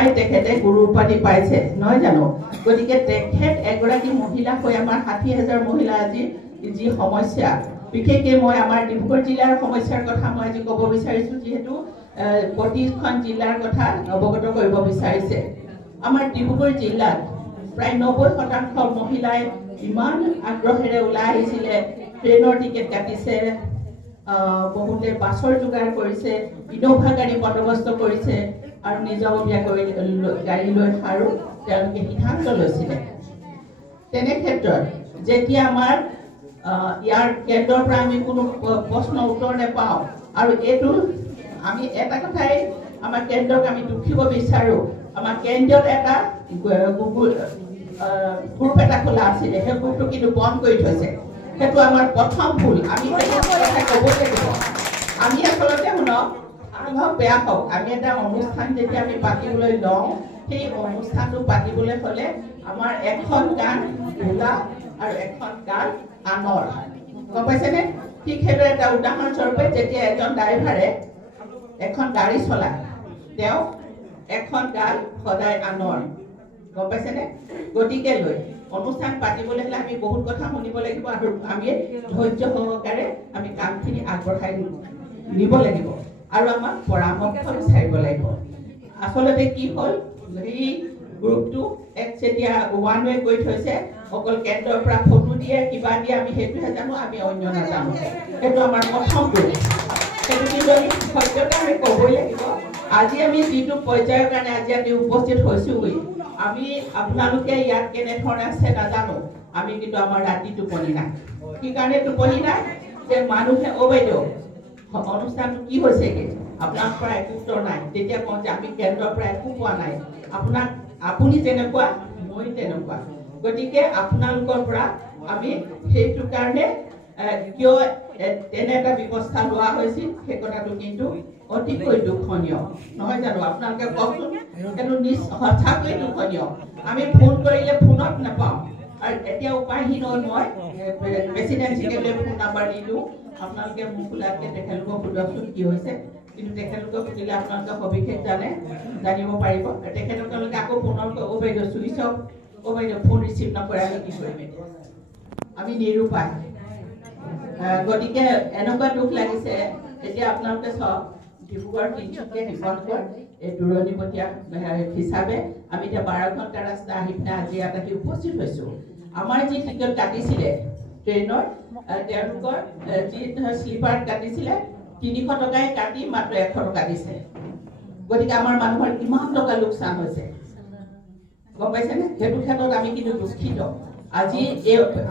পাই তেখেতে গুৰু উপাধি পাইছে নহয় জানো গতিকে তেখেত এগৰাকী মহিলা হৈ আমাৰ ৬০,০০০ মহিলা আজি যি সমস্যা বিশেষকৈ মই আমাৰ ডিব্ৰুগড় জিলাৰ সমস্যাৰ কথা মই আজি ক'ব বিচাৰিছোঁ যিহেতু প্ৰতিখন জিলাৰ কথা অৱগত কৰিব বিচাৰিছে আমাৰ ডিব্ৰুগড় জিলাত প্ৰায় ৯০% মহিলাই ইমান আগ্ৰহেৰে ওলাই আহিছিলে ট্ৰেইনৰ টিকেট কাটিছে বহুতে বাছৰ যোগাৰ কৰিছে ইনোভা গাড়ী বন্দবস্ত কৰিছে আৰু নিজাববীয়া গাড়ী লৈ আৰু তেওঁলোকে সিদ্ধান্ত লৈছিলে তেনে ক্ষেত্ৰত যেতিয়া আমাৰ ইয়াৰ কেন্দ্ৰৰ পৰা আমি কোনো প্ৰশ্ন উত্তৰ নাপাওঁ আৰু এইটো আমি এটা কথাই আমাৰ কেন্দ্ৰক আমি দুখিব বিচাৰোঁ আমাৰ কেন্দ্ৰত এটা গ্ৰুপ এটা খোলা আছিলে সেই গ্ৰুপটো কিন্তু বন্ধ কৰি থৈছে সেইটো আমাৰ প্ৰথম ভুল আমি ক'ব লাগিব আমি আচলতে শুনক হওক বেয়া হওক আমি এটা অনুষ্ঠান যেতিয়া আমি পাতিবলৈ লওঁ সেই অনুষ্ঠানটো পাতিবলৈ হ'লে আমাৰ এখন গান ওলা আৰু এখন গান আনৰ গম পাইছেনে ঠিক সেইদৰে এটা উদাহৰণস্বৰূপে যেতিয়া এজন ড্ৰাইভাৰে এখন গাড়ী চলায় তেওঁ এখন গান সদায় আনৰ গম পাইছেনে গতিকে লৈ অনুষ্ঠান পাতিবলৈ হ'লে আমি বহুত কথা শুনিব লাগিব আৰু আমি ধৈৰ্য সহকাৰে আমি কামখিনি আগবঢ়াই নিব লাগিব আৰু আমাক পৰামৰ্শ বিচাৰিব লাগিব আচলতে কি হ'ল এই গ্ৰুপটো যেতিয়া ওৱান ৱে কৰি থৈছে অকল কেন্দ্ৰৰ পৰা ফটো দিয়ে কিবা দিয়ে আমি সেইটোহে জানো আমি অন্য নাজানো সেইটো আমাৰ প্ৰথম গ্ৰুপ সেইটো কিন্তু আমি সত্যতা আমি ক'বই লাগিব আজি আমি যিটো পৰ্যায়ৰ কাৰণে আজি আমি উপস্থিত হৈছোঁগৈ আমি আপোনালোকে ইয়াত কেনেধৰণে আছে নাজানো আমি কিন্তু আমাৰ ৰাতি টোপনি নাই কি কাৰণে টোপনি নাই যে মানুহে বাইদেউ অনুষ্ঠানটো কি হৈছেগৈ আপোনাৰ পৰা একো উত্তৰ নাই তেতিয়া কওঁ যে আমি কেন্দ্ৰৰ পৰা একো পোৱা নাই আপুনি যেনেকুৱা মই তেনেকুৱা গতিকে আপোনালোকৰ পৰা আমি সেইটো কাৰণে কিয় তেনে এটা ব্যৱস্থা লোৱা হৈছিল সেই কথাটো কিন্তু অতিকৈ দুখনীয় নহয় জানো আপোনালোকে কওকচোন কিন্তু সঁচাকৈ দুখনীয় আমি ফোন কৰিলে ফোনত নাপাওঁ আৰু এতিয়া উপায়হীন হ'ল মই প্ৰেচিডেণ্ট ছেক্ৰেটাৰীলৈ ফোন নাম্বাৰ দিলোঁ আপোনালোকে মোক খোলাকৈ তেখেতলোকক সোধকচোন কি হৈছে কিন্তু তেখেতলোকক সুধিলে আপোনালোকে সবিশেষ জানিব পাৰিব তেখেতলোকে আকৌ ফোনৰ বাইদেউ চুইচ অফ বাইদেউ ফোন ৰিচিভ নকৰে আমি কি কৰিম আমি নিৰুপায় গতিকে এনেকুৱা দুখ লাগিছে এতিয়া আপোনালোকে চাওক ডিব্ৰুগড় তিনিচুকীয়া শিৱসাগৰ এই দূৰণিবতীয়া হিচাপে আমি এতিয়া 12 ঘণ্টা ৰাস্তা আহি পিনে আজি ইয়াত আহি উপস্থিত হৈছোঁ আমাৰ যি টিকেট কাটিছিলে ট্ৰেইনৰ তেওঁলোকৰ যি শ্লিপাৰ কাটিছিলে 300 টকাই কাটি মাত্ৰ 100 টকা দিছে গতিকে আমাৰ মানুহৰ কিমান টকা লোকচান হৈছে গম পাইছেনে সেইটো ক্ষেত্ৰত আমি কিন্তু দুখিত আজি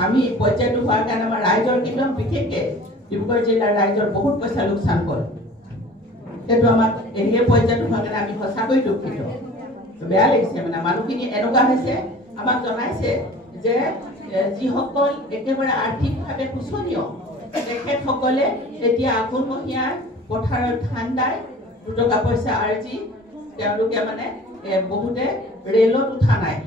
আমি পৰ্যায়টো হোৱাৰ কাৰণে আমাৰ ৰাইজৰ কিন্তু বিশেষকৈ ডিব্ৰুগড় জিলাৰ ৰাইজৰ বহুত পইচা লোকচান হ'ল সেইটো আমাক এই পৰ্যায়টো হোৱাৰ কাৰণে আমি সঁচাকৈ দুখিত বেয়া লাগিছে মানে মানুহখিনি এনেকুৱা হৈছে আমাক জনাইছে যে যিসকল একেবাৰে আৰ্থিকভাৱে শোচনীয় তেখেতসকলে এতিয়া আঘোণমহীয়া পথাৰৰ ঠাণ্ডাই 2 টকা পইচা আৰ্জি তেওঁলোকে মানে বহুতে ৰেলত উঠা নাই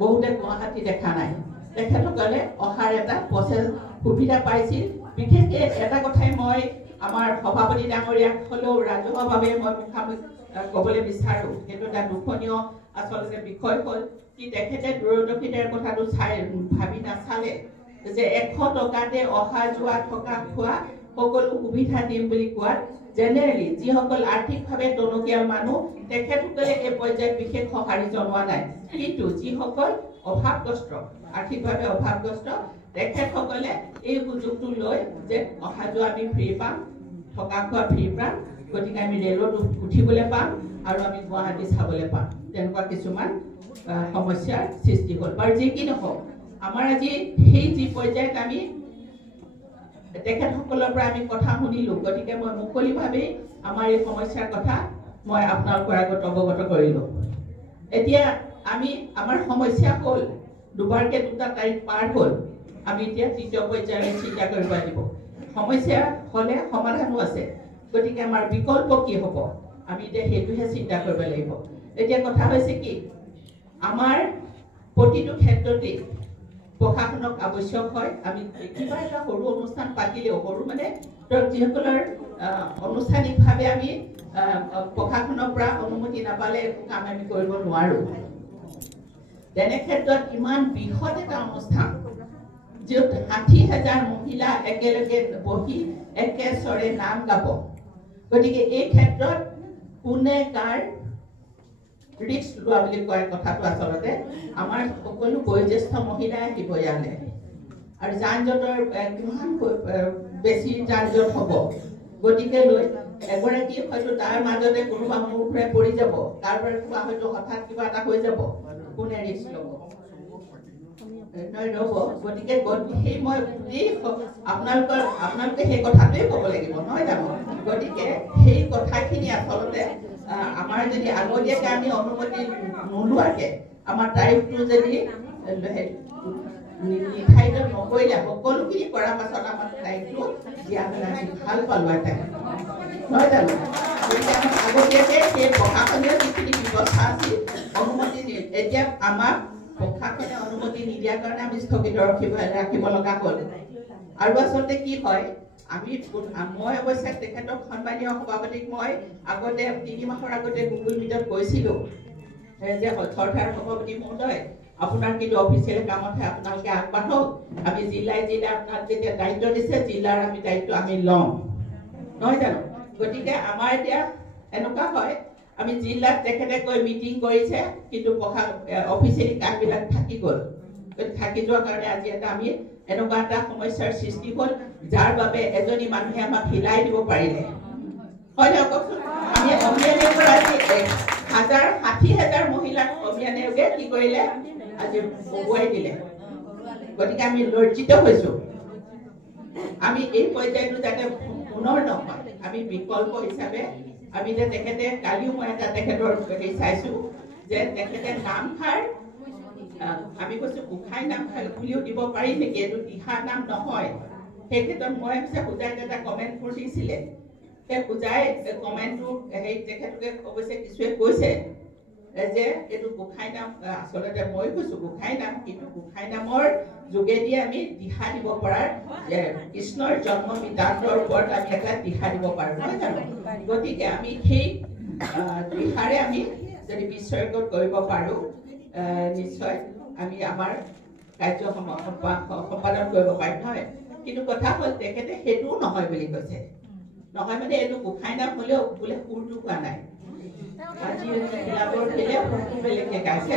বহুতে গুৱাহাটী দেখা নাই তেখেতসকলে অহাৰ এটা প্ৰচেছ সুবিধা পাইছিল বিশেষকৈ এটা কথাই মই আমাৰ সভাপতি ডাঙৰীয়াক হ'লেও ৰাজহুৱাভাৱে মই মুখামুখি ক'বলৈ বিচাৰোঁ সেইটো এটা দুখনীয় আচলতে বিষয় হ'ল কি তেখেতে দূৰদৰ্শিতাৰ কথাটো ভাবি নাচালে যে 100 টকাতে অহা যোৱা থকা খোৱা সকলো সুবিধা দিম বুলি কোৱাত জেনেৰেলি যিসকল আৰ্থিকভাৱে টনকীয়া মানুহ তেখেতসকলে এই পৰ্যায়ত বিশেষ সঁহাৰি জনোৱা নাই কিন্তু যিসকল অভাৱগ্ৰস্ত আৰ্থিকভাৱে অভাৱগ্ৰস্ত তেখেতসকলে এই সুযোগটো লৈ যে অহা যোৱা আমি ফ্ৰী পাম থকা খোৱা ফ্ৰী পাম গতিকে আমি ৰেলত উঠিবলৈ পাম আৰু আমি গুৱাহাটী চাবলৈ পাম তেনেকুৱা কিছুমান সমস্যাৰ সৃষ্টি হ'ল বাৰু যি কি নহওক আমাৰ আজি সেই যি পৰ্যায়ত আমি তেখেতসকলৰ পৰা আমি কথা শুনিলোঁ গতিকে মই মুকলিভাৱেই আমাৰ এই সমস্যাৰ কথা মই আপোনালোকৰ আগত অৱগত কৰিলোঁ এতিয়া আমি আমাৰ সমস্যা হ'ল দুবাৰকৈ 2টা তাৰিখ পাৰ হ'ল আমি এতিয়া তৃতীয় পৰ্যায়লৈ চিন্তা কৰিব লাগিব সমস্যা হ'লে সমাধানো আছে গতিকে আমাৰ বিকল্প কি হ'ব আমি এতিয়া সেইটোহে চিন্তা কৰিব লাগিব এতিয়া কথা হৈছে কি আমাৰ প্ৰতিটো ক্ষেত্ৰতেই প্ৰশাসনক আৱশ্যক হয় আমি কিবা এটা সৰু অনুষ্ঠান পাতিলেও সৰু মানে যিসকলৰ আনুষ্ঠানিকভাৱে আমি প্ৰশাসনৰ পৰা অনুমতি নাপালে একো কাম আমি কৰিব নোৱাৰো তেনে ক্ষেত্ৰত ইমান বৃহৎ এটা অনুষ্ঠান য'ত ৬০,০০০ মহিলা একেলগে বহি একেস্বৰে নাম গাব গতিকে এই ক্ষেত্ৰত কোনে কাৰ ৰিস্ক লোৱা বুলি কয় কথাটো আচলতে আমাৰ সকলো বয়োজ্যেষ্ঠ মহিলাই আহিব ইয়ালে আৰু যান জঁটৰ কিমান বেছি যান জঁট হ'ব গতিকে লৈ এগৰাকী হয়তো তাৰ মাজতে কোনোবা মূৰ ঘূৰাই পৰি যাব কাৰোবাৰ কিবা হয়তো হঠাৎ কিবা এটা হৈ যাব কোনে ৰিস্ক ল'ব নৰব গতিকে সেই মই আপোনালোকে সেই কথাটোৱে ক'ব লাগিব নহয় জানো গতিকে সেই কথাখিনি আচলতে আমাৰ যদি আগতীয়াকৈ আমি অনুমতি নোলোৱাকৈ আমাৰ তাৰিখটো যদি নিৰ্ধাৰিত নকৰিলে সকলোখিনি কৰাৰ পাছত আমাৰ তাৰিখটো দিয়া হ'লে আমি ভাল পালোহেঁতেন নহয় জানো গতিকে আমাক আগতীয়াকৈ সেই প্ৰশাসনীয় যিখিনি ব্যৱস্থা আছিল অনুমতি এতিয়া আমাক প্ৰশাসনে অনুমতি নিদিয়াৰ কাৰণে আমি স্থগিত ৰাখিব লগা হ'ল আৰু আচলতে কি হয় মই অৱশ্যে তেখেতক সন্মানীয় সভাপতিক মই আগতে ৩ মাহৰ আগতে গুগল মিটত কৈছিলোঁ যে চৰকাৰ সভাপতি মহোদয় আপোনাৰ কিন্তু অফিচিয়েল কামতহে আপোনালোকে আগবাঢ়ক আমি জিলাই আপোনাক যেতিয়া দায়িত্ব দিছে জিলাৰ আমি দায়িত্ব আমি ল'ম নহয় জানো গতিকে আমাৰ এতিয়া এনেকুৱা হয় আমি জিলাত তেখেতে কৈ মিটিং কৰিছে কিন্তু অফিচিয়েলি কামবিলাক থাকি গ'ল থাকি যোৱাৰ কাৰণে আজি এটা আমি এনেকুৱা এটা সমস্যাৰ সৃষ্টি হ'ল যাৰ বাবে এজনী মানুহে আমাক হিলাই দিব পাৰিলে হয় নহয় কওকচোন আমি অভিযানে আজি ৬০,০০০ মহিলাক অভিযানে কি কৰিলে আজি বহুৱাই দিলে গতিকে আমি লজ্জিত হৈছোঁ আমি এই পৰ্যায়টো যাতে পুনৰ নহয় আমি বিকল্প হিচাপে আমি যে তেখেতে কালিও মই এটা তেখেতৰ হেৰি চাইছোঁ যে তেখেতে নামষাৰ আমি কৈছোঁ গোসাঁই নামষাৰ বুলিও দিব পাৰি নেকি এইটো দিহা নাম নহয় সেই ক্ষেত্ৰত মই পূজাই এটা কমেণ্ট কৰি দিছিলে সেই পূজাই কমেণ্টটো হেৰি তেখেতলোকে অৱশ্যে কিছুৱে কৈছে যে এইটো গোসাঁই নাম আচলতে মই কৈছোঁ গোসাঁই নাম কিন্তু গোসাঁই নামৰ যোগেদি আমি দিহা দিব পৰাৰ কৃষ্ণৰ জন্ম বৃত্তান্তৰ ওপৰত আমি এটা দিহা দিব পাৰোঁ নহয় জানো গতিকে আমি সেই দিহাৰে আমি যদি বিশ্বৰ্গত কৰিব পাৰোঁ নিশ্চয় আমি আমাৰ কাৰ্য সম্পাদন কৰিব পাৰিম নহয় কিন্তু কথা হ'ল তেখেতে সেইটোও নহয় বুলি কৈছে নহয় মানে এইটো গোসাঁই নাম হ'লেও বোলে সুৰটো হোৱা নাই আজি বেলেগে গাইছে